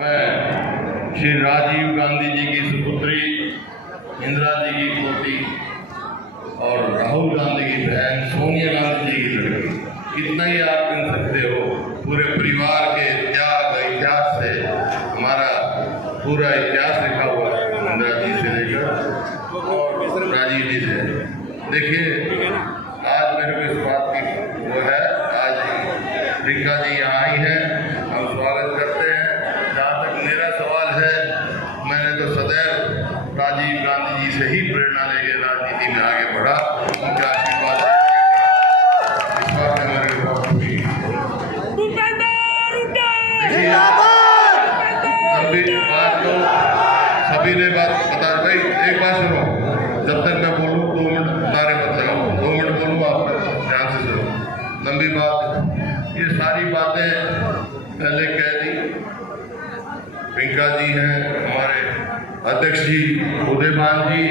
मैं श्री राजीव गांधी जी की सुपुत्री इंदिरा जी की पोती और राहुल गांधी की बहन सोनिया गांधी जी की लड़की, इतना ही आप कह सकते हो। पूरे परिवार के त्याग इतिहास से हमारा पूरा इतिहास लिखा हुआ है, इंदिरा जी से लेकर और राजीव जी से। देखिए, आज मेरे को इस बात की वो है, आज प्रियंका जी यहाँ आई है, हम स्वागत करते हैं। जहाँ तक मेरा सवाल है, मैंने तो सदैव राजीव गांधी जी से ही प्रेरणा लेके राजनीति में आगे बढ़ा, उनके आशीर्वाद से इस बात में मेरे बहुत खुशी है। सभी ने बात बता, भाई एक बात सुनो, जब तक मैं बोलूँ 2 मिनट नारे मत लगाओ, 2 मिनट बोलूँ, आप ध्यान से सुनो। लंबी बात, ये सारी बातें पहले कह दी। प्रियंका जी हैं हमारे अध्यक्ष जी, उदयमान जी,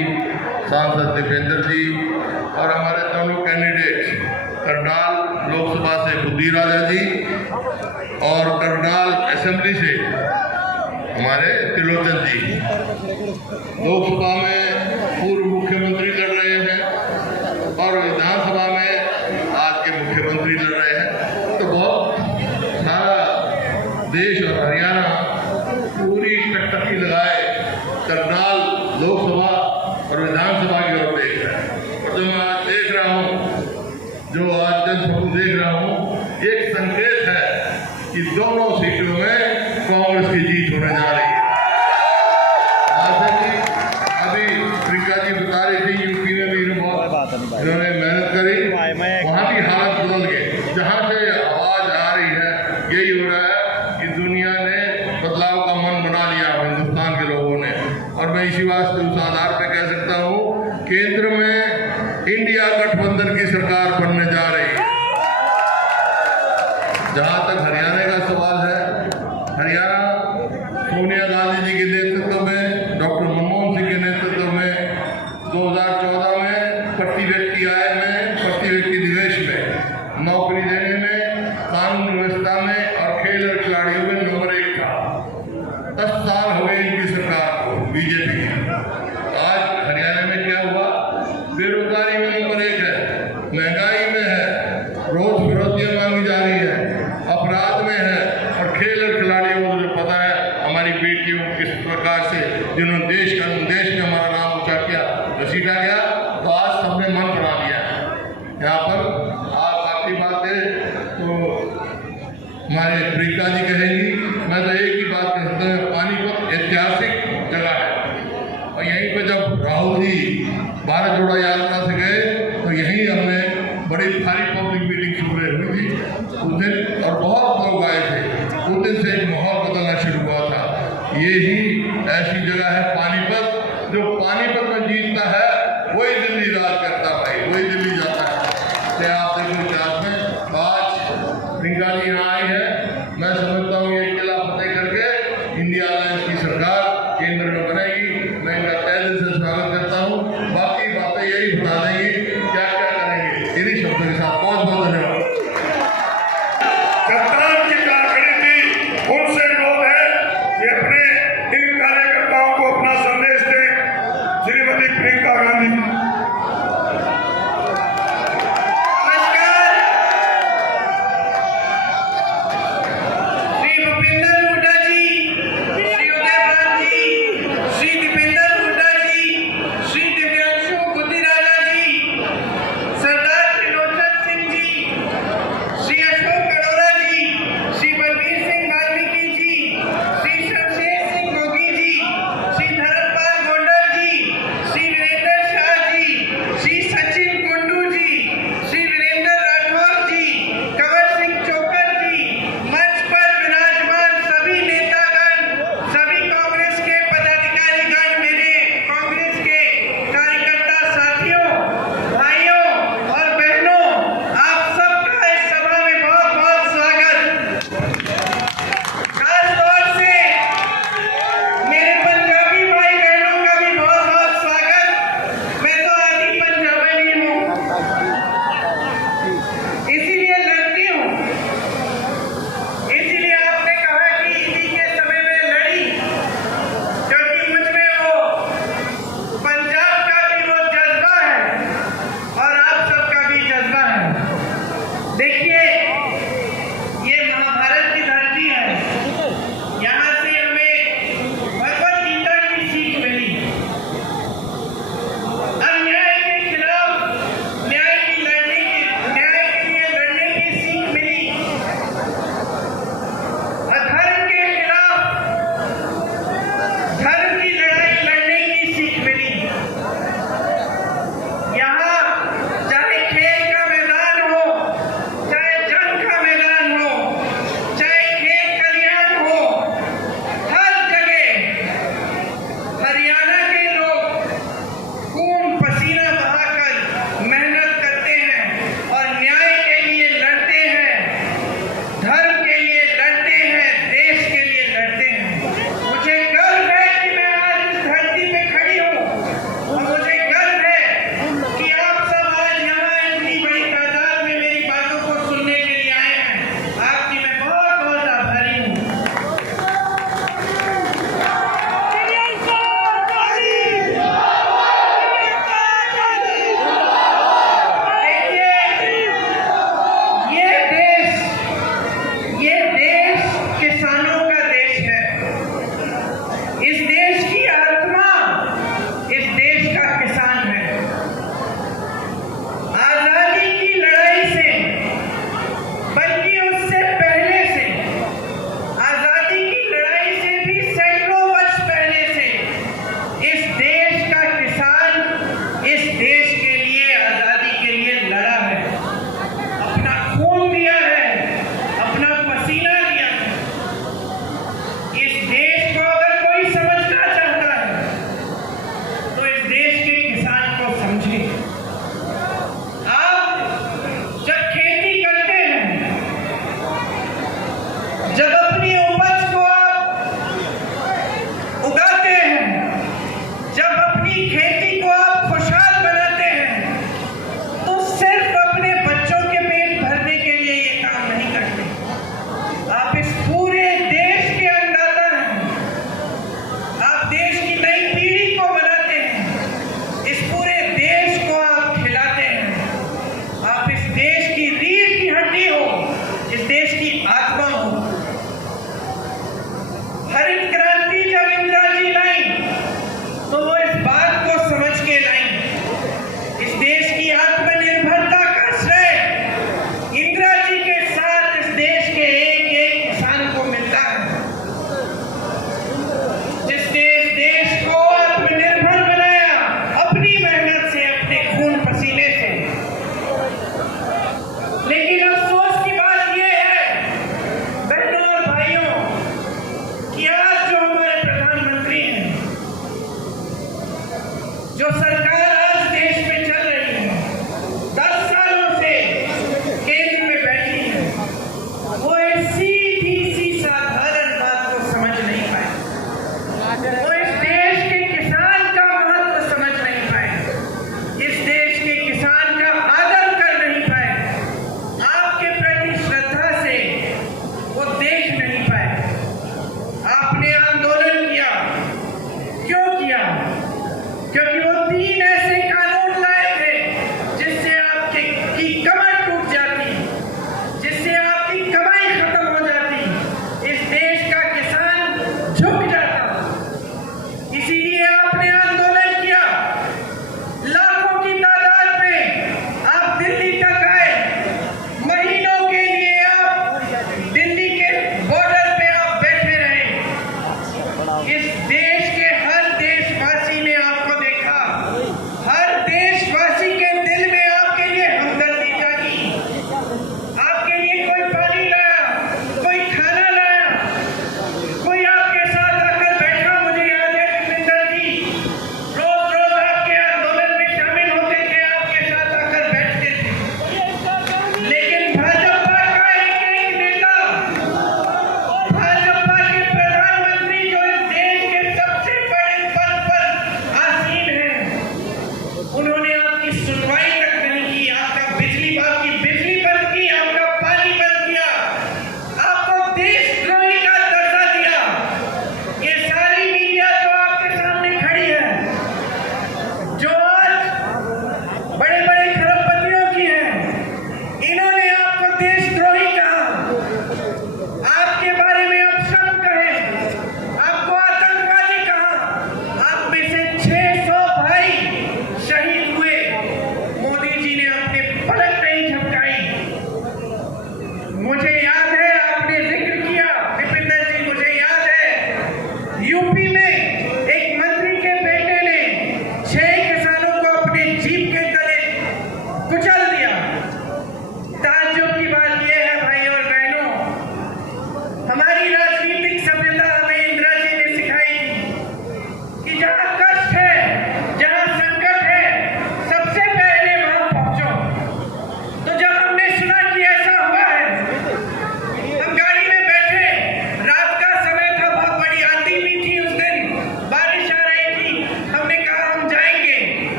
सांसद दीपेंद्र जी और हमारे दोनों कैंडिडेट करनाल लोकसभा से बुद्धि राजा जी और करनाल असेंबली से हमारे त्रिलोचन जी। लोकसभा में पूर्व मुख्यमंत्री लड़ रहे हैं और विधानसभा में आज के मुख्यमंत्री लड़ रहे हैं। तो बहुत सारा देश और हरियाणा पूरी टकटकी लगाए करनाल लोकसभा और विधानसभा की ओर देख रहा है। और जो मैं आज देख रहा हूँ, जो आज जनसमूह देख रहा हूँ, एक संकेत है कि दोनों सीटों में कांग्रेस की जीत होने जा रही है। अभी प्रियंका जी बता रही थी, यूपी में भी इन्होंने मेहनत करी, वहाँ की हालत बदल गई। जहाँ से आवाज आ रही है, यही हो रहा है कि दुनिया ने बदलाव का मन बना लिया हिंदुस्तान के लोगों ने। और मैं इसी वास्ते उस आधार पर कह सकता हूँ, केंद्र में इंडिया गठबंधन की सरकार बनने जा रही है। जहाँ तक हरियाणा का सवाल है, हरियाणा सोनिया गांधी जी के नेतृत्व में, डॉक्टर मनमोहन सिंह के नेतृत्व में 2014 में प्रति व्यक्ति आय में, प्रति व्यक्ति निवेश में, नौकरी देने में, कानून व्यवस्था में और खेल और खिलाड़ियों में नंबर 1 था। 10 साल हो गए इनकी सरकार को, बीजेपी की। आज हरियाणा में क्या हुआ? बेरोजगारी में नंबर 1 है, महंगाई में है, रोज फिरौतियां मांगी जा रही है, अपराध में है और खेल और खिलाड़ियों को जो पता है हमारी बेटियों किस प्रकार से जिन्होंने देश में हमारा नाम ऊंचा किया, घसीटा गया, तो आज सबने मन बना लिया है। यहाँ पर आप बाकी बातें तो हमारे प्रियंका जी कहेंगी, मैं तो एक ही बात कह सकता हूँ, पानीपत ऐतिहासिक जगह है और यहीं पर जब राहुल जी भारत जोड़ो यात्रा से गए तो यहीं हमने बड़ी भारी पब्लिक मीटिंग सुबह हुई थी उस दिन और बहुत लोग आए थे। उस दिन से एक माहौल बदलना शुरू हुआ था। ये ही ऐसी जगह है पानीपत, जो पानीपत में जीतता है वही दिल्ली राज करता, भाई वही दिल्ली जाता है। क्या आप देखो इतिहास में आज प्रियंका जी यहाँ आई है, मैं समझता हूँ ये किला फतेह करके इंडिया अलायंस की सरकार केंद्र में बनेगी। मैं इनका तहे दिल से स्वागत करता हूँ। बाकी बातें यही बता देंगी क्या क्या करेंगे, इन्हीं शब्दों के साथ बहुत बहुत धन्यवाद। उनसे अनुरोध है कि अपने इन कार्यकर्ताओं को अपना संदेश दें। श्रीमती प्रियंका गांधी जी। श्री भूपेंद्र हुड्डा जी, श्री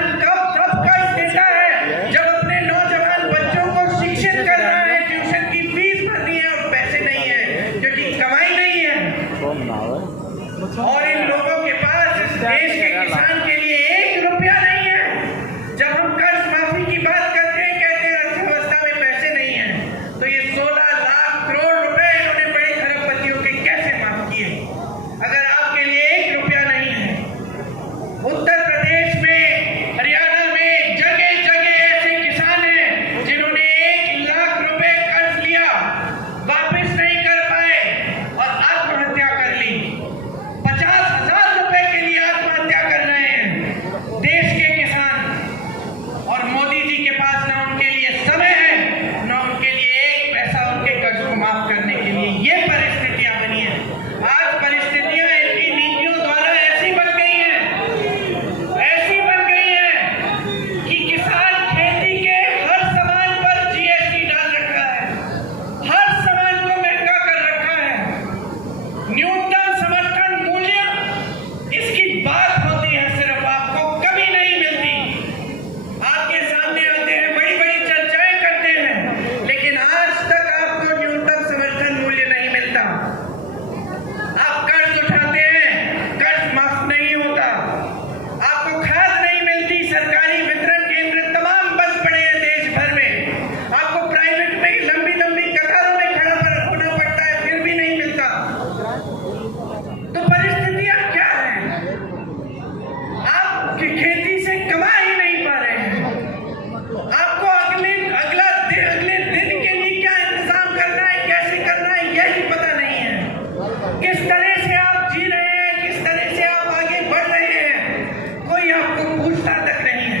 किसान तब कर्ज देता है जब अपने नौजवान बच्चों को शिक्षित कर रहा है, ट्यूशन की फीस भरनी है और पैसे नहीं है क्योंकि कमाई नहीं है। और इन लोगों के पास इस देश के किसान के लिए 1 रुपया नहीं है। जब हम कर्ज माफी की बात करते हैं, कहते हैं अर्थव्यवस्था में पैसे नहीं है, तो ये 16 लाख करोड़ रुपए इन्होंने बड़े खरबपतियों के कैसे माफ किए अगर आपके लिए 1 रुपया नहीं है। उत्तर प्रदेश में, हरियाणा में जगह जगह ऐसे किसान हैं जिन्होंने 1 लाख रुपए कर्ज लिया, वापस नहीं कर पाए और आत्महत्या कर ली। 50,000 रुपए के लिए आत्महत्या कर रहे हैं देश के किसान। और मोदी जी के पास ना उनके लिए समय है, ना उनके लिए 1 पैसा उनके कर्ज को माफ करने के लिए। ये परिस्थितियां बनी है। आज परिस्थितियां इनकी नीतियों द्वारा ऐसी बन गई हैं कि किसान खेती के हर सामान पर जीएसटी डाल रखा है, हर सामान को महंगा कर रखा है। न्यूनतम समर्थन मूल्य, इसकी बात होती है सिर्फ, आपको कभी नहीं मिलती। आपके सामने आते हैं, बड़ी बड़ी चर्चाएं करते हैं, लेकिन आज तक आपको न्यूनतम समर्थन मूल्य नहीं मिलता। आप कर्ज उठाते हैं, कर्ज माफ नहीं होता। आपको खाद नहीं मिलती, सरकारी वितरण केंद्र तमाम बंद पड़े हैं देश भर में। आपको प्राइवेट में लंबी लंबी कतारों में खड़ा होना पड़ता है, फिर भी नहीं मिलता। तो परिस्थितियां क्या हैं? आप खेती से कमा ही नहीं पा रहे हैं। आपको अगले दिन के लिए क्या इंतजाम करना है, कैसे करना है, यही पता नहीं है। किस तरह से आप जी रहे हैं, किस तरह से आप आगे बढ़ रहे हैं, कोई आपको पूछता तक नहीं है।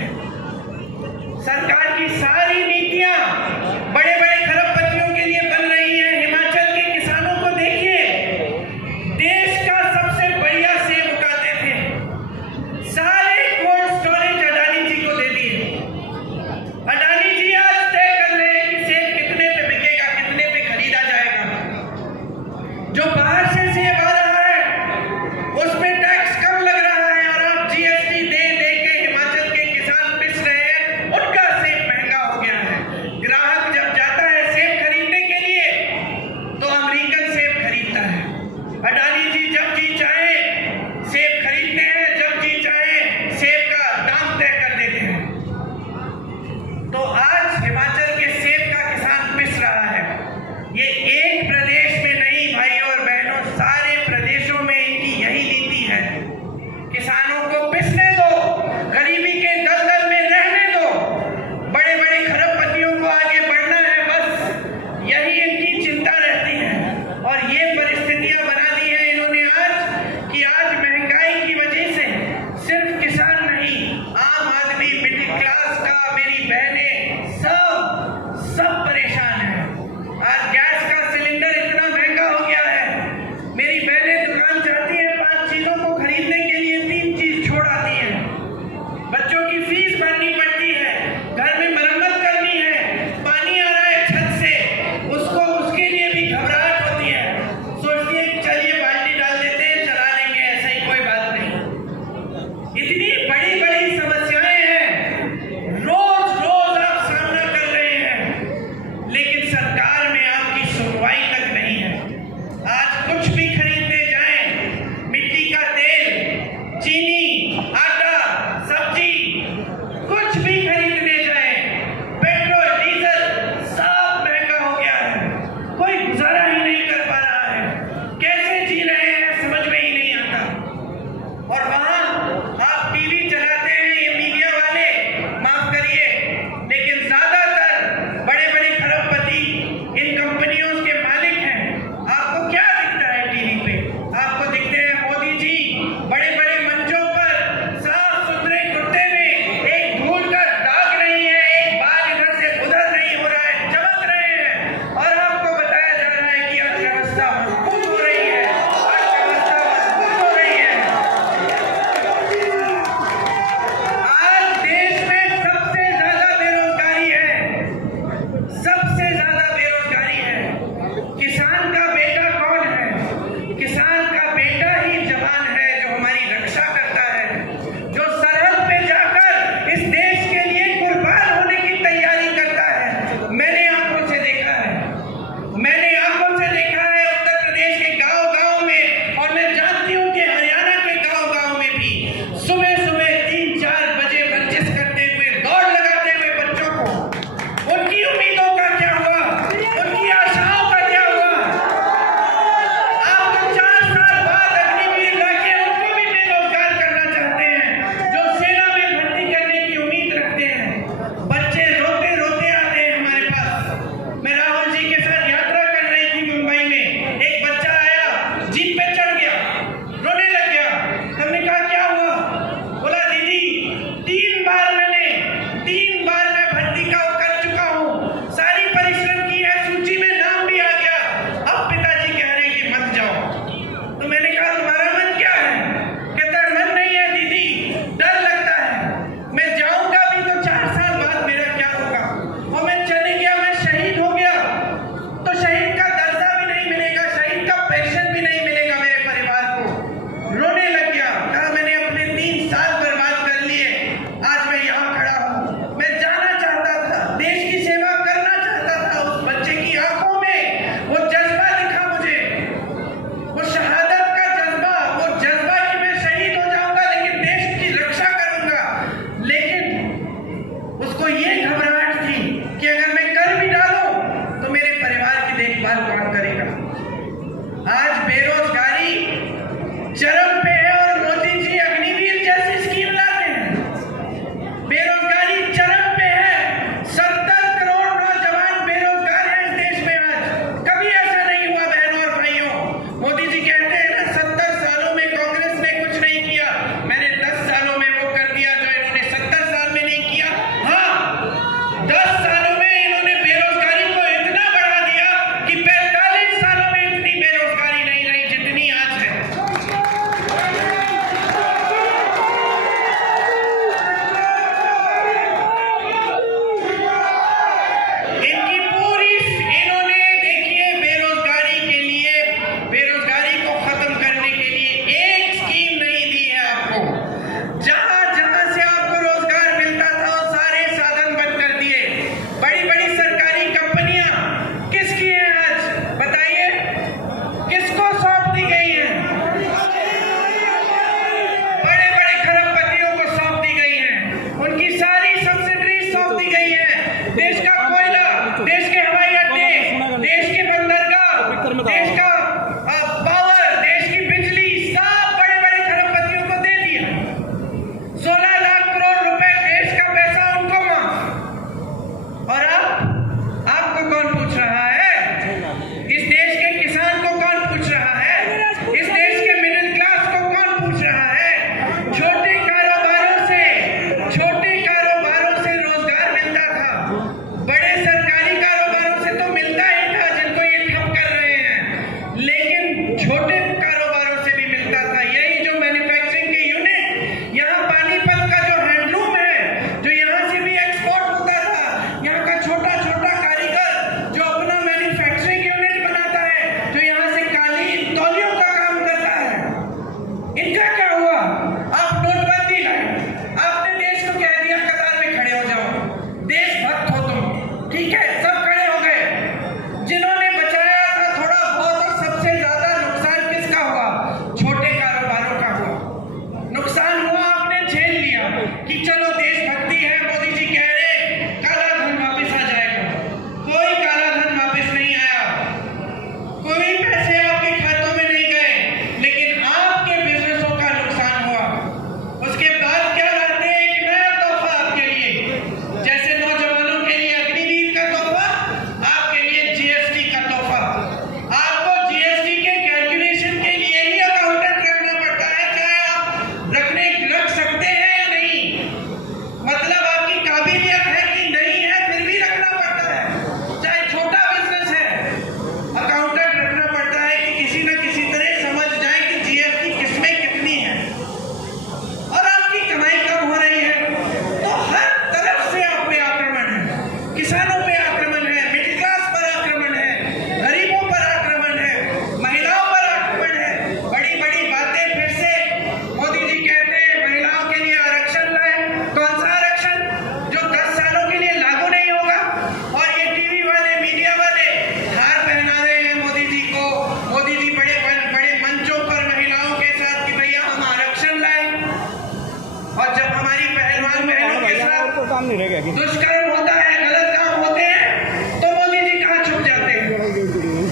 काम नहीं रह गया कि दुष्कर्म होता है, गलत काम होते हैं, तो मोदी जी कहाँ छुप जाते हैं?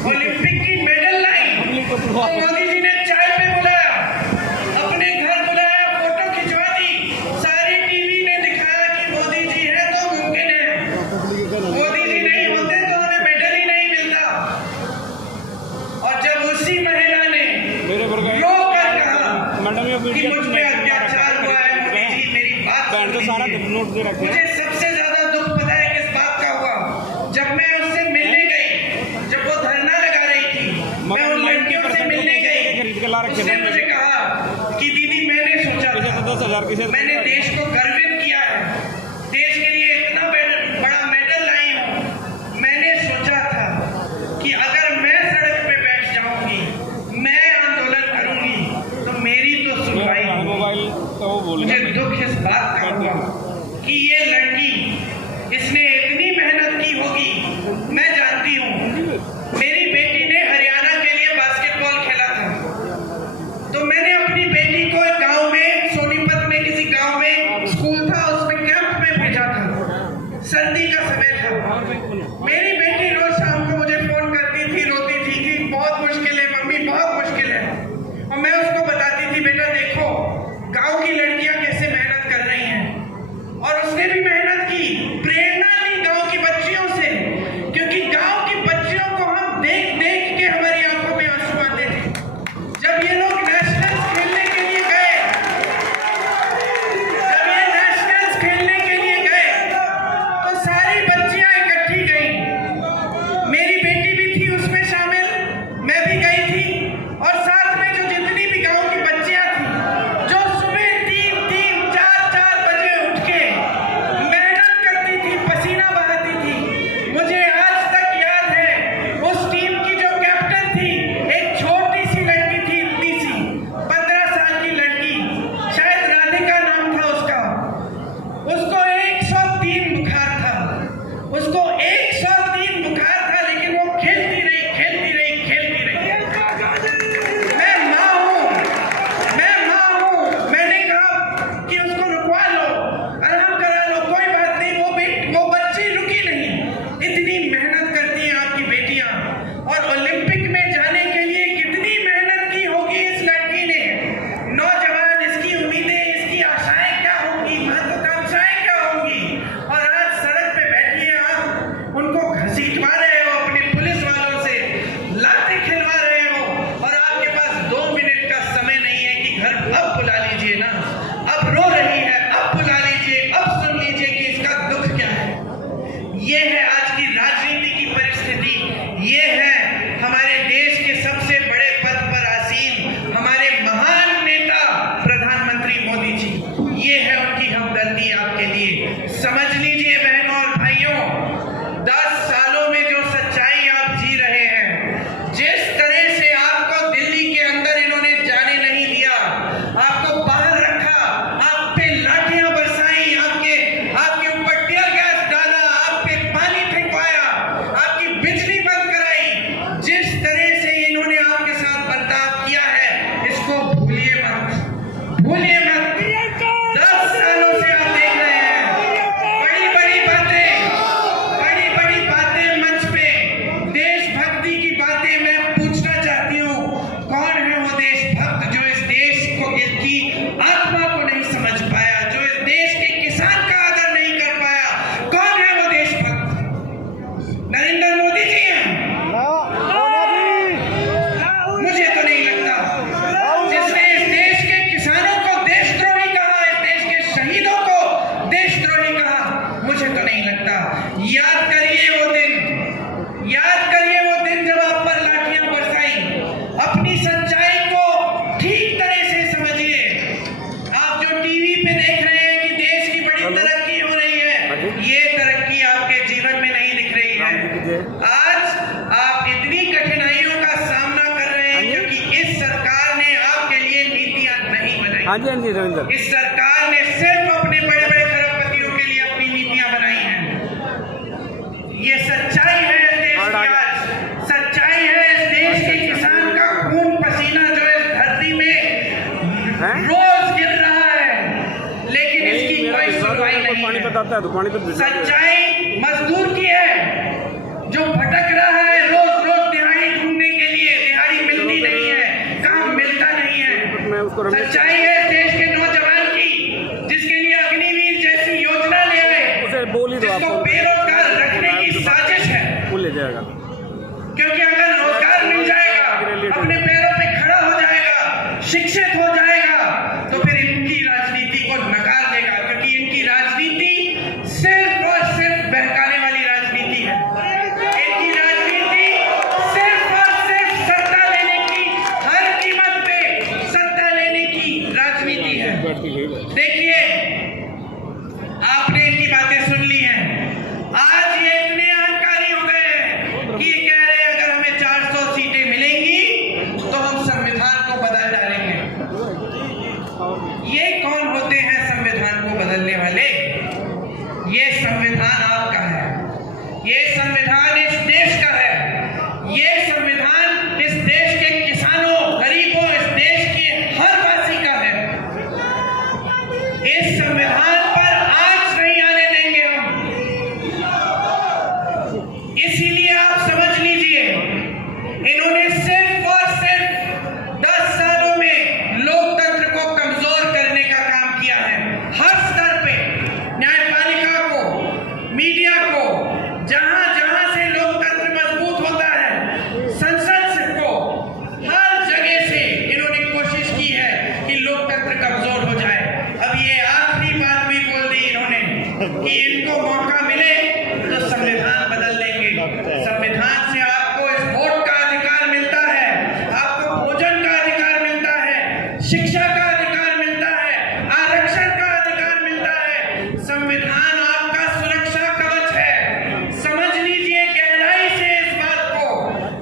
ओलंपिक की मेडल लाई तो मोदी जी ने चाय पे बुलाया, अपने घर बुलाया, फोटो खिंचवा दी, सारी टीवी ने दिखाया कि मोदी जी है तो मुमकिन है, मोदी जी नहीं होते तो हमें मेडल ही नहीं मिलता। और जब उसी महिला ने मेरे रो कर कहा मैडम ये कि मुझ पे अत्याचार हुआ है, मोदी जी मेरी बात बैंड तो सारा नोट दे रखे मुझे सबसे ज्यादा दुख पता है किस बात का हुआ, जब मैं उससे मिलने गई, जब वो धरना लगा रही थी, मैं उन लड़कियों से मिलने गई, खरीद के ला रखे उसने मुझे कहा कि दीदी मैंने सोचा किसी था, तो 10,000 किसी मैंने देश को गर्वित किया है, देश के लिए इतना बड़ा मेडल लाई हूँ, मैंने सोचा था कि अगर मैं सड़क पे बैठ जाऊंगी, मैं आंदोलन करूंगी तो मेरी तो सुनवाई होगी। मोबाइल तो वो बोल मुझे दुख इस बात का हुआ कि ये लड़की, इसने इतनी मेहनत की होगी, मैं जानती हूँ। मेरी बेटी ने हरियाणा के लिए बास्केटबॉल खेला था, तो मैंने अपनी बेटी को एक गांव में, सोनीपत में किसी गांव में स्कूल था, उसमें कैंप में भेजा था, सर्दी का समय था। मेरी बेटी रोज शाम को मुझे फोन करती थी, रोती थी कि बहुत मुश्किल है मम्मी, बहुत मुश्किल है। और मैं उसको बताती थी, बेटा देखो गांव की लड़कियां कैसे मेहनत कर रही हैं, और उसने भी मेहनत की, प्रेरणा ली गांव की बच्चियों से, क्योंकि गांव की बच्चियों को हम देख देख के हमारी आंखों में आंसू आते थे। जब ये लोग नेशनल्स खेलने के लिए गए, जब ये नेशनल्स खेलने के लिए गए, तो सारी बच्चियां इकट्ठी गई, मेरी बेटी भी थी उसमें शामिल, मैं भी गई थी, और साथ में जो जितनी भी गांव की बच्चियां थी, जो सुबह 3-3, 4-4 बजे उठ के मेहनत करती थी, पसीना बहाती थी। मुझे आज तक याद है उस टीम की जो कैप्टन थी, एक छोटी सी लड़की थी, इतनी सी 15 साल की लड़की, शायद राधिका नाम था उसका, उसको 103 बुखार था, उसको 103 बुखार था, लेकिन वो खेलती रही, खेलती रही, खेलती रही। मैं माँ हूँ, मैंने कहा कि उसको रुकवा लो, आराम करा लो, कोई बात नहीं, वो बच्ची रुकी नहीं। इतनी मेहनत करती हैं आपकी बेटियां, और ओलंपिक में जाने के लिए कितनी मेहनत की होगी इस लड़की ने। नौजवान, इसकी उम्मीदें, इसकी आशाएं क्या होंगी, महत्वाकांक्षाएं क्या होंगी, और आज सड़क पे बैठी है, आप उनको घसीटवा रहे हो, अपने पुलिस वालों से लाते खिलवा रहे हो, और आपके पास 2 मिनट का समय नहीं है कि घर अब बुला लीजिए ना, अब रो रही है, अब बुला लीजिए, अब सुन लीजिए कि इसका दुख क्या है। ये है आज की राजनीति की परिस्थिति, ये है हमारे देश के सबसे बड़े पद पर आसीन हमारे महान नेता प्रधानमंत्री मोदी जी, ये है उनकी हमदर्दी आपके लिए। समझ लीजिए बहनों और भाइयों, 10 सालों में जो सच्चाई आप जी रहे हैं, जिस तरह से आपको दिल्ली के अंदर इन्होंने जाने नहीं दिया, आपको बाहर रखा, आप पे लाठियां बरसाई, आपके ऊपर टीयर गैस डाला, आप पे पानी फेंकवाया, आपकी बिजली बंद कराई, जिस तरह से इन्होंने आपके साथ बर्ताव किया है, इसको भूलिए मत, भूलिए मत। 10 सालों से आप देख रहे हैं, बड़ी बड़ी बातें मंच पे, देशभक्ति की बातें। मैं पूछना चाहती हूँ, कौन है वो देशभक्त जो इस देश को, इसकी आत्मा को नहीं समझ पाया, जो इस देश के किसान का आदर नहीं कर पाया? कौन है वो देशभक्त? नरेंद्र मोदी जी हैं? मुझे तो नहीं लगता। जिसने इस देश के किसानों को देशद्रोही कहा, इस देश के शहीदों को देशद्रोही कहा, मुझे तो नहीं लगता। याद करिए वो दिन जब आप पर लाठियां बरसाई। अपनी सच्चाई को ठीक तरह से समझिए। आप जो टीवी पे देख रहे हैं कि देश की बड़ी तरक्की हो रही है, ये तरक्की आपके जीवन में नहीं दिख रही है। आज आप इतनी कठिनाइयों का सामना कर रहे हैं क्योंकि इस सरकार ने आपके लिए नीतियां नहीं बनाई। हाँ जी रविंदर, इस सरकार ने सिर्फ अपने बड़े बड़े खरबपतियों के लिए अपनी नीतियां बनाई हैं। ये सच्चाई है इस देश की, आज सच्चाई है इस देश के किसान का खून पसीना जो इस धरती में रोज गिर रहा है, लेकिन इसकी कोई सुनवाई नहीं है। भिजा दो पानी तो भिजा दो। सच्चाई मजदूर की है जो भटक रहा है रोज रोज दिहाड़ी ढूंढने के लिए। दिहाड़ी मिलती नहीं है, काम मिलता नहीं है। मैं उसको रमेश सच्चाई है देश के नौजवान की जिसके लिए अग्निवीर जैसी योजना ले आए, उसे बोल ही दो जिसको आपको बेरोजगार रखने की साजिश है। वो ले जाएगा। क्योंकि अगर रोजगार मिल जाएगा, अपने पैरों पे खड़ा हो जाएगा, शिक्षित हो जाएगा, तो फिर इनकी राजनीति को नकार देगा। क्योंकि इनकी राजनीति सिर्फ और सिर्फ बहकाने वाली राजनीति है। इनकी राजनीति सिर्फ और सिर्फ सत्ता लेने की, हर कीमत पे सत्ता लेने की राजनीति है। देखिए, आपने इनकी बातें सुन ली हैं। आज ये इतने अहंकारी हो गए हैं कि ये कह रहे हैं अगर हमें 400 सीटें मिलेंगी तो हम संविधान को बदल डालेंगे। ये कौन होते हैं संविधान को बदलने वाले? ये संविधान आपका है, ये संविधान इस देश का है, ये संविधान इस देश के किसानों, गरीबों, इस देश के हर वासी का है। इस संविधान पर आंच नहीं आने देंगे हम। इसीलिए आप समझ लीजिए, इन्होंने सिर्फ और सिर्फ 10 सालों में लोकतंत्र को कमजोर करने का काम किया है। हर स्तर पे न्यायपालिका को, मीडिया को, जहां जहां से लोकतंत्र मजबूत होता है, संसद को, हर जगह से इन्होंने कोशिश की है कि लोकतंत्र कमजोर हो जाए। अब ये आखिरी बात भी बोल दी इन्होंने कि इनको मौका मिले तो संविधान बदल देंगे। संविधान से आपको इस वोट का अधिकार मिलता है, आपको भोजन का अधिकार मिलता है, शिक्षा का अधिकार मिलता है, आरक्षण का अधिकार मिलता है। संविधान आपका सुरक्षा कवच है। समझ लीजिए गहराई से इस बात को,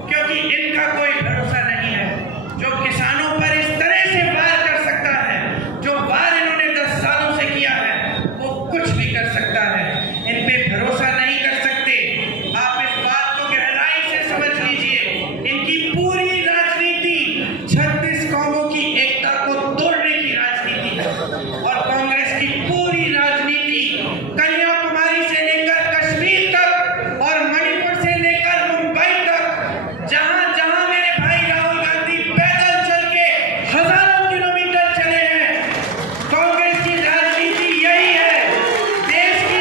क्योंकि इनका कोई भरोसा नहीं है। जो किसानों पर इस तरह से वार कर सकता है, जो वार इन्होंने 10 सालों से किया है, वो कुछ भी कर सकता है। इन पे भरोसा नहीं कर सकते। आप इस बात को गहराई से समझ लीजिए। इनकी पूरी राजनीति 36 कौमों की एकता को तोड़ने की राजनीति है। और कांग्रेस की पूरी राजनीति कन्याकुमारी से लेकर कश्मीर तक और मणिपुर से लेकर मुंबई तक, जहां जहां मेरे भाई राहुल गांधी पैदल चल के हजारों किलोमीटर चले हैं, कांग्रेस की राजनीति यही है। देश की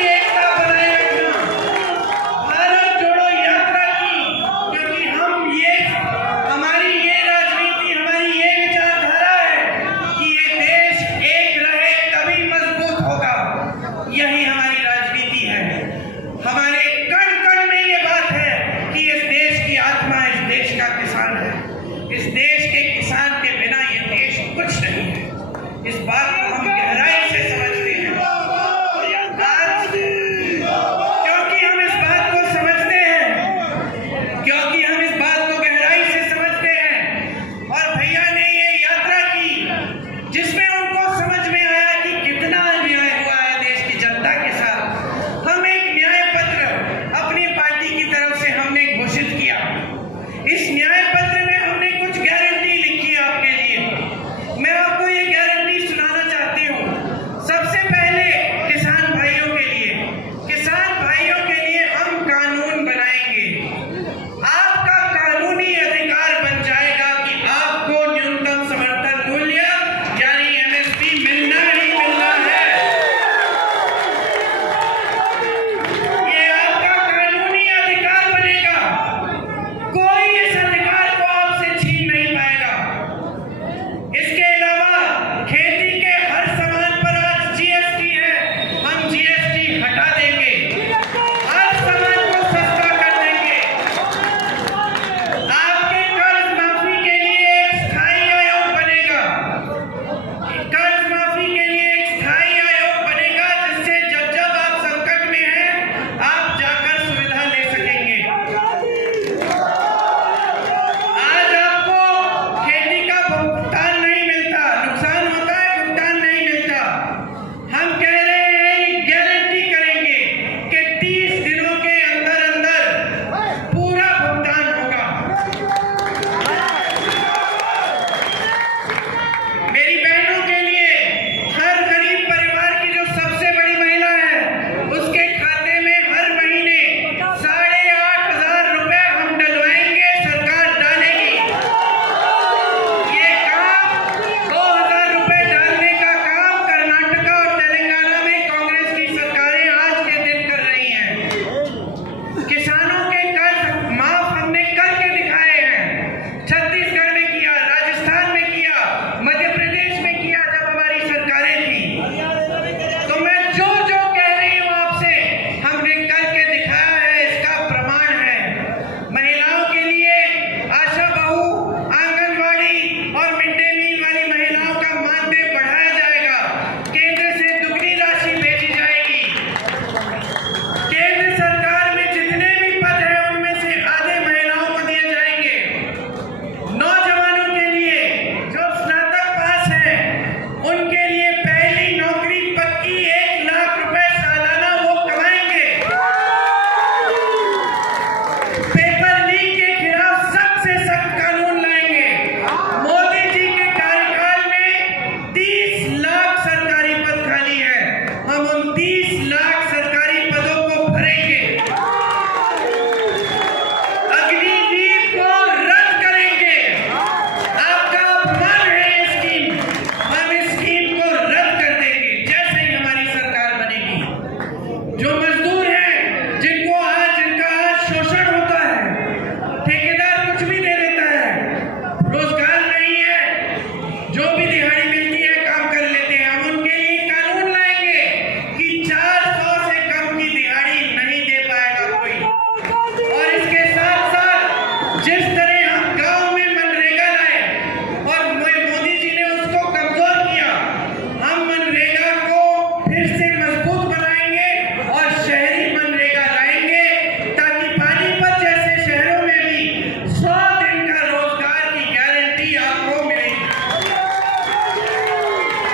जो